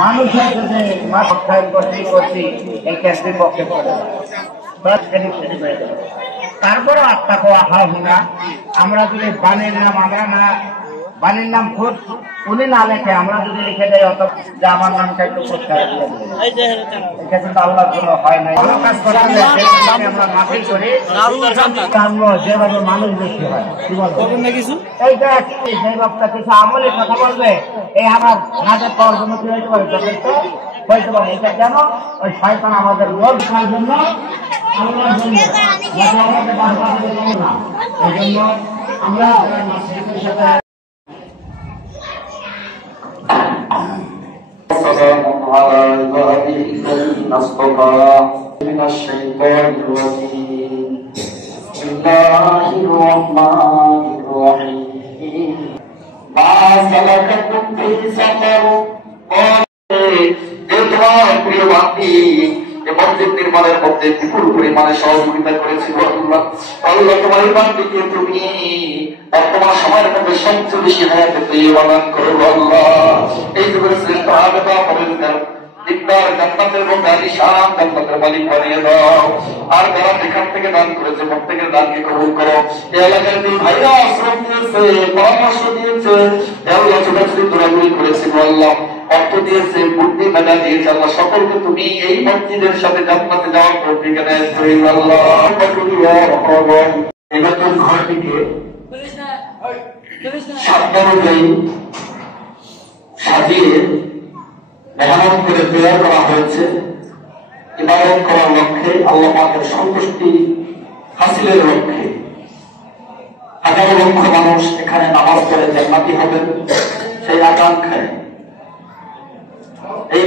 মানুষের যদি করছি এই ক্ষেত্রে পক্ষে পড়ে তারপরও আত্মাকে আহা হুনা আমরা যদি বাণীর নাম আমরা না বাণীর নাম খুব উনি না লেখে আমরা যদি লিখে দেয় অত যে আমার নামটা একটু পরিষ্কার এটা কিন্তু আল্লাহর জন্য হয় না। ভালো কাজ করতে আমরা মাফিল করি যেভাবে মানুষ বেশি হয় কি বলবো এইটা যে বক্তা কিছু আমলে কথা বলবে এই আমার নাটের পাওয়ার জন্য কি হইতে পারে যথেষ্ট হইতে পারে। এটা যেন ওই শয়তান আমাদের রোধ করার জন্য আল্লাহর জন্য এই জন্য আমরা السلام على عباده الذين اصطفى من الشيطان الرجيم بسم الله الرحمن الرحيم ما سلككم في سقر মসজিদ নির্মাণের মধ্যে বিপুল পরিমাণে সহযোগিতা করেছি আল্লাহ তোমার বান্দিকে তুমি বর্তমান সময়ের মধ্যে সবচেয়ে বেশি হায়াতে তৈবান করো আল্লাহ। এই যুগের শ্রেষ্ঠ আবেদা পবিত্র দিকদার জান্নাতের মধ্যে আলিশান জান্নাতের মালিক বানিয়ে দাও। আর যারা এখান থেকে দান করেছে প্রত্যেকের দানকে কবুল করো। এই এলাকার দিন ভাইরা আশ্রম দিয়েছে পরামর্শ দিয়েছে আল্লাহ ছোটাছুটি দৌড়াদৌড়ি করেছে আল্লাহ অর্থ দিয়েছে বুদ্ধি মেধা দিয়েছে আল্লাহ সকলকে তুমি এই মসজিদের সাথে জান্নাতে যাওয়ার তৌফিক এনায়েত করো আল্লাহ। এবার তোর ঘরটিকে সাবধানে সাজিয়ে মেহনত করে তৈরি করা হয়েছে ইবাদত করার লক্ষ্যে আল্লাহ পাকের সন্তুষ্টি হাসিলের লক্ষ্যে। হাজারো লক্ষ মানুষ এখানে নামাজ পড়ে জান্নাতি হবেন সেই আকাঙ্ক্ষায় এই